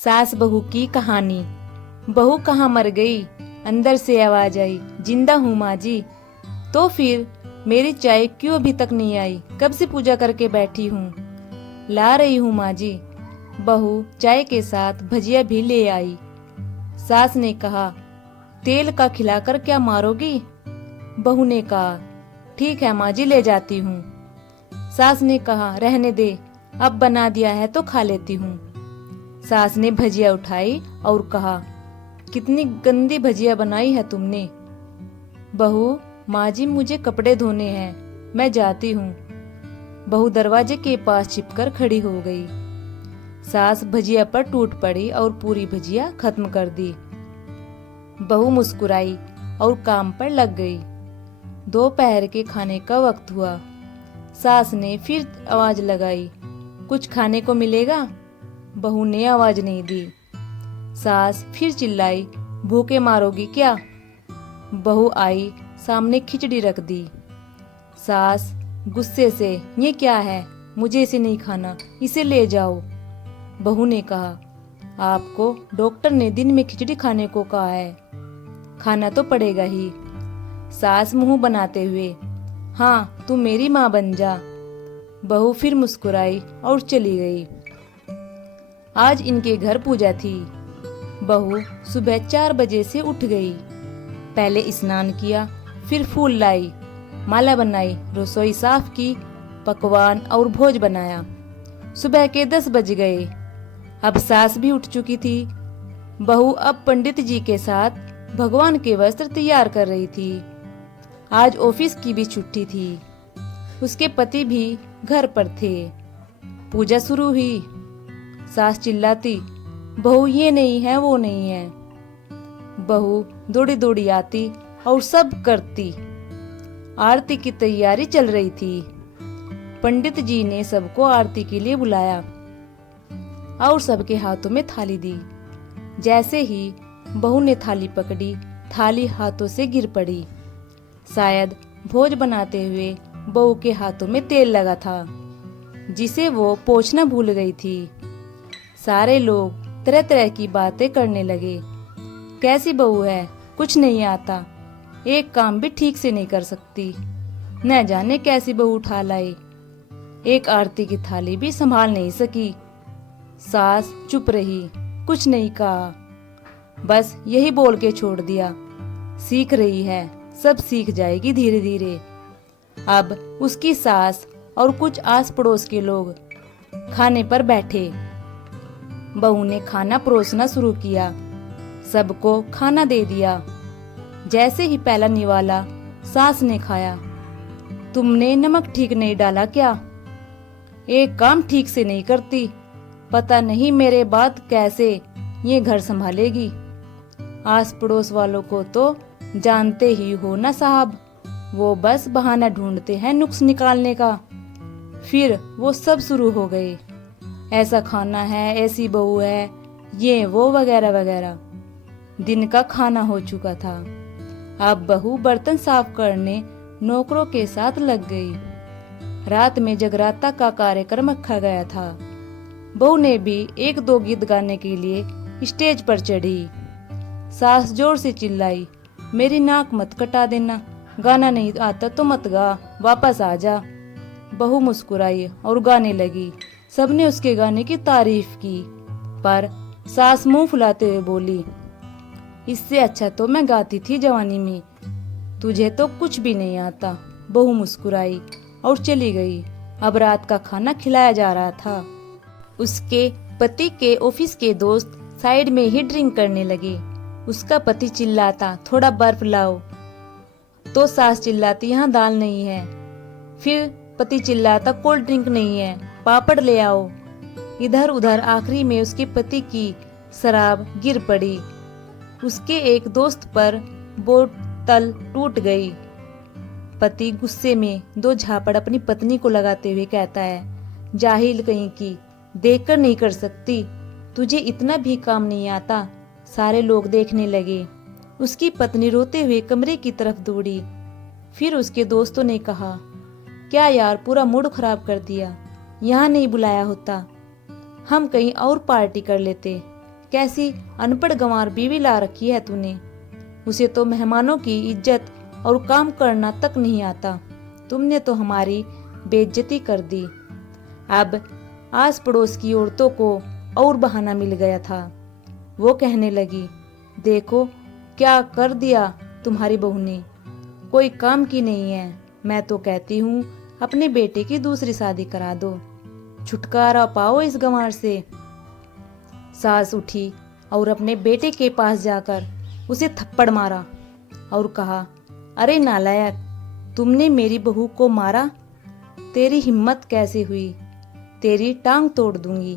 सास बहू की कहानी। बहू कहाँ मर गई, अंदर से आवाज आई, जिंदा हूँ माँ जी। तो फिर मेरी चाय क्यों अभी तक नहीं आई? कब से पूजा करके बैठी हूँ। ला रही हूँ माँ जी। बहू चाय के साथ भजिया भी ले आई। सास ने कहा, तेल का खिलाकर क्या मारोगी? बहू ने कहा, ठीक है माँ जी, ले जाती हूँ। सास ने कहा, रहने दे, अब बना दिया है तो खा लेती हूँ। सास ने भजिया उठाई और कहा, कितनी गंदी भजिया बनाई है तुमने। बहू, माँ जी मुझे कपड़े धोने हैं, मैं जाती हूँ। बहू दरवाजे के पास छिपकर खड़ी हो गई। सास भजिया पर टूट पड़ी और पूरी भजिया खत्म कर दी। बहू मुस्कुराई और काम पर लग गई। दोपहर के खाने का वक्त हुआ। सास ने फिर आवाज लगाई, कुछ खाने को मिलेगा? बहू ने आवाज नहीं दी। सास फिर चिल्लाई, भूखे मारोगी क्या? बहू आई, सामने खिचड़ी रख दी। सास गुस्से से, ये क्या है, मुझे इसे नहीं खाना, इसे ले जाओ। बहू ने कहा, आपको डॉक्टर ने दिन में खिचड़ी खाने को कहा है, खाना तो पड़ेगा ही। सास मुंह बनाते हुए, हाँ तू मेरी माँ बन जा। बहू फिर मुस्कुराई और चली गई। आज इनके घर पूजा थी। बहू सुबह 4 बजे से उठ गई। पहले स्नान किया, फिर फूल लाई, माला बनाई, रसोई साफ की, पकवान और भोज बनाया। सुबह के 10 बज गए। अब सास भी उठ चुकी थी। बहू अब पंडित जी के साथ भगवान के वस्त्र तैयार कर रही थी। आज ऑफिस की भी छुट्टी थी। उसके पति भी घर पर थे। पूजा शुरू हुई। सास चिल्लाती, बहू ये नहीं है, वो नहीं है। बहू दौड़ी दौड़ी आती और सब करती। आरती की तैयारी चल रही थी। पंडित जी ने सबको आरती के लिए बुलाया और सबके हाथों में थाली दी। जैसे ही बहू ने थाली पकड़ी, थाली हाथों से गिर पड़ी। शायद भोज बनाते हुए बहू के हाथों में तेल लगा था, जिसे वो पोंछना भूल गई थी। सारे लोग तरह तरह की बातें करने लगे। कैसी बहू है, कुछ नहीं आता, एक काम भी ठीक से नहीं कर सकती, न जाने कैसी बहू उठा लाई, एक आरती की थाली भी संभाल नहीं सकी। सास चुप रही, कुछ नहीं कहा, बस यही बोल के छोड़ दिया, सीख रही है, सब सीख जाएगी धीरे धीरे। अब उसकी सास और कुछ आस पड़ोस के लोग खाने पर बैठे। बहू ने खाना परोसना शुरू किया, सबको खाना दे दिया। जैसे ही पहला निवाला सास ने खाया, तुमने नमक ठीक नहीं डाला क्या? एक काम ठीक से नहीं करती, पता नहीं मेरे बाद कैसे ये घर संभालेगी। आस पड़ोस वालों को तो जानते ही हो ना साहब, वो बस बहाना ढूंढते हैं नुक्स निकालने का। फिर वो सब शुरू हो गए, ऐसा खाना है, ऐसी बहू है, ये वो वगैरह वगैरह। दिन का खाना हो चुका था। अब बहू बर्तन साफ करने नौकरों के साथ लग गई। रात में जगराता का कार्यक्रम रखा गया था। बहू ने भी 1-2 गीत गाने के लिए स्टेज पर चढ़ी। सास जोर से चिल्लाई, मेरी नाक मत कटा देना, गाना नहीं आता तो मत गा, वापस आ जा। बहू मुस्कुराई और गाने लगी। सबने उसके गाने की तारीफ की, पर सास मुंह फुलाते हुए बोली, इससे अच्छा तो मैं गाती थी जवानी में, तुझे तो कुछ भी नहीं आता। बहू मुस्कुराई और चली गई। अब रात का खाना खिलाया जा रहा था। उसके पति के ऑफिस के दोस्त साइड में ही ड्रिंक करने लगे। उसका पति चिल्लाता, थोड़ा बर्फ लाओ, तो सास चिल्लाती, यहाँ दाल नहीं है। फिर पति चिल्लाता, कोल्ड ड्रिंक नहीं है, पापड़ ले आओ। इधर उधर आखिरी में उसके पति की शराब गिर पड़ी। उसके एक दोस्त पर बोतल टूट गई। पति गुस्से में 2 झापड़ अपनी पत्नी को लगाते हुए कहता है, जाहिल कहीं की, देखकर नहीं कर सकती, तुझे इतना भी काम नहीं आता। सारे लोग देखने लगे। उसकी पत्नी रोते हुए कमरे की तरफ दौड़ी। फिर उसके दोस्तों ने कहा, क्या यार, पूरा मूड खराब कर दिया, यहाँ नहीं बुलाया होता, हम कहीं और पार्टी कर लेते। कैसी अनपढ़ गंवार बीवी ला रखी है तूने। उसे तो मेहमानों की इज्जत और काम करना तक नहीं आता। तुमने तो हमारी बेइज्जती कर दी। अब आस पड़ोस की औरतों को और बहाना मिल गया था। वो कहने लगी, देखो क्या कर दिया तुम्हारी बहू ने, कोई काम की नहीं है। मैं तो कहती हूँ अपने बेटे की दूसरी शादी करा दो, छुटकारा पाओ इस गंवार से। सास उठी और अपने बेटे के पास जाकर उसे थप्पड़ मारा और कहा, अरे नालायक, तुमने मेरी बहू को मारा, तेरी हिम्मत कैसे हुई, तेरी टांग तोड़ दूंगी।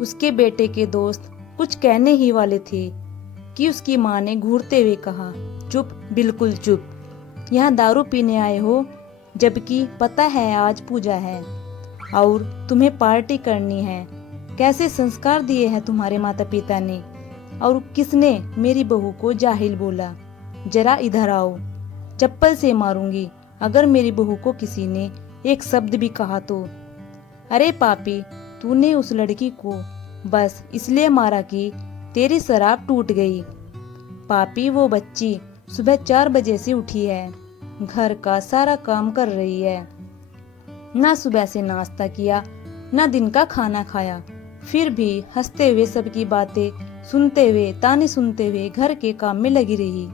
उसके बेटे के दोस्त कुछ कहने ही वाले थे कि उसकी माँ ने घूरते हुए कहा, चुप, बिल्कुल चुप, यहाँ दारू पीने आए हो, जबकि पता है आज पूजा है और तुम्हें पार्टी करनी है। कैसे संस्कार दिए हैं तुम्हारे माता पिता ने, और किसने मेरी बहू को जाहिल बोला। जरा इधर आओ, चप्पल से मारूंगी अगर मेरी बहू को किसी ने एक शब्द भी कहा तो। अरे पापी, तूने उस लड़की को बस इसलिए मारा कि तेरी शराब टूट गई। पापी, वो बच्ची सुबह 4 बजे से उठी है, घर का सारा काम कर रही है, ना सुबह से नाश्ता किया ना दिन का खाना खाया, फिर भी हंसते हुए सबकी बातें सुनते हुए ताने सुनते हुए घर के काम में लगी रही।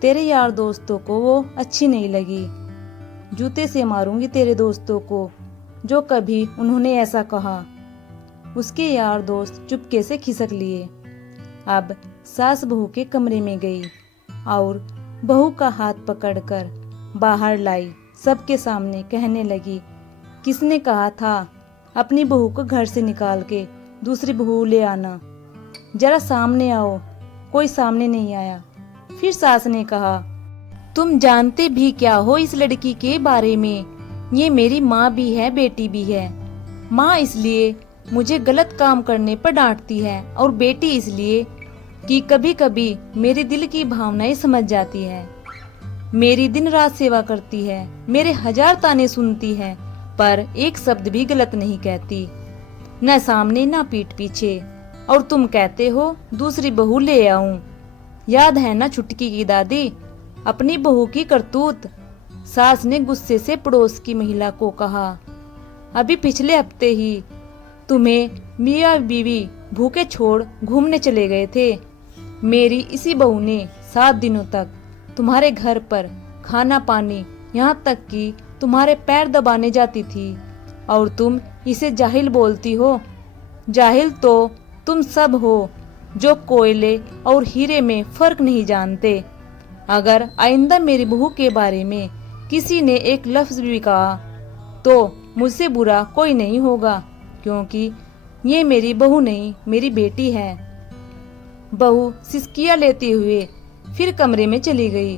तेरे यार दोस्तों को वो अच्छी नहीं लगी। जूते से मारूंगी तेरे दोस्तों को जो कभी उन्होंने ऐसा कहा। उसके यार दोस्त चुपके से खिसक लिए। अब सास बहू के कमरे में गई और बहू का हाथ पकड़कर बाहर लाई। सबके सामने कहने लगी, किसने कहा था अपनी बहू को घर से निकाल के दूसरी बहू ले आना, जरा सामने आओ। कोई सामने नहीं आया। फिर सास ने कहा, तुम जानते भी क्या हो इस लड़की के बारे में, ये मेरी माँ भी है बेटी भी है। माँ इसलिए मुझे गलत काम करने पर डांटती है और बेटी इसलिए कि कभी कभी मेरे दिल की भावनाएं समझ जाती है। मेरी दिन रात सेवा करती है, मेरे 1000 ताने सुनती है, पर एक शब्द भी गलत नहीं कहती, न सामने न पीठ पीछे। और तुम कहते हो दूसरी बहू ले आऊं। याद है ना छुटकी की दादी, अपनी बहू की करतूत। सास ने गुस्से से पड़ोस की महिला को कहा, अभी पिछले हफ्ते ही तुम्हें मियाँ बीवी भूखे छोड़ घूमने चले गए थे। मेरी इसी बहू ने 7 दिनों तक तुम्हारे घर पर खाना पानी, यहाँ तक कि तुम्हारे पैर दबाने जाती थी, और तुम इसे जाहिल बोलती हो। जाहिल तो तुम सब हो जो कोयले और हीरे में फर्क नहीं जानते। अगर आइंदा मेरी बहू के बारे में किसी ने एक लफ्ज भी कहा तो मुझसे बुरा कोई नहीं होगा, क्योंकि ये मेरी बहू नहीं मेरी बेटी है। बहू सिसकियां लेते हुए फिर कमरे में चली गई।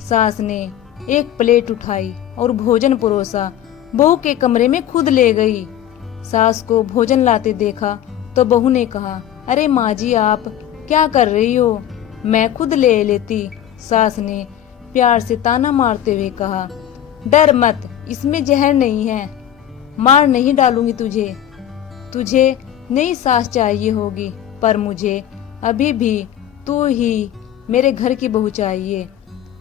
सास ने एक प्लेट उठाई और भोजन परोसा, बहू के कमरे में खुद ले गई। सास को भोजन लाते देखा तो बहू ने कहा, अरे माँ जी, आप क्या कर रही हो, मैं खुद ले लेती। सास ने प्यार से ताना मारते हुए कहा, डर मत, इसमें जहर नहीं है, मार नहीं डालूंगी तुझे। तुझे नई सास चाहिए होगी, पर मुझे अभी भी तू ही मेरे घर की बहू चाहिए।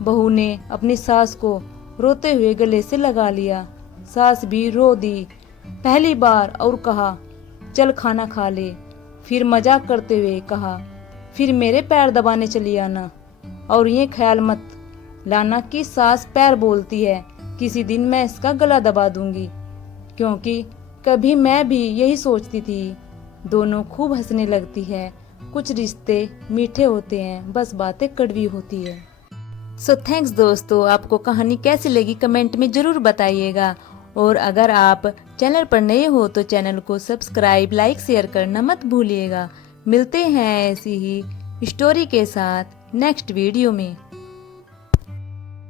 बहू ने अपनी सास को रोते हुए गले से लगा लिया। सास भी रो दी पहली बार और कहा, चल खाना खा ले। फिर मजाक करते हुए कहा, फिर मेरे पैर दबाने चली आना, और ये ख्याल मत लाना कि सास पैर बोलती है, किसी दिन मैं इसका गला दबा दूंगी। क्योंकि कभी मैं भी यही सोचती थी। दोनों खूब हंसने लगती है। कुछ रिश्ते मीठे होते हैं, बस बातें कड़वी होती है। सो थैंक्स दोस्तों, आपको कहानी कैसी लगी कमेंट में जरूर बताइएगा। और अगर आप चैनल पर नए हो तो चैनल को सब्सक्राइब, लाइक, शेयर करना मत भूलिएगा। मिलते हैं ऐसी ही स्टोरी के साथ नेक्स्ट वीडियो में।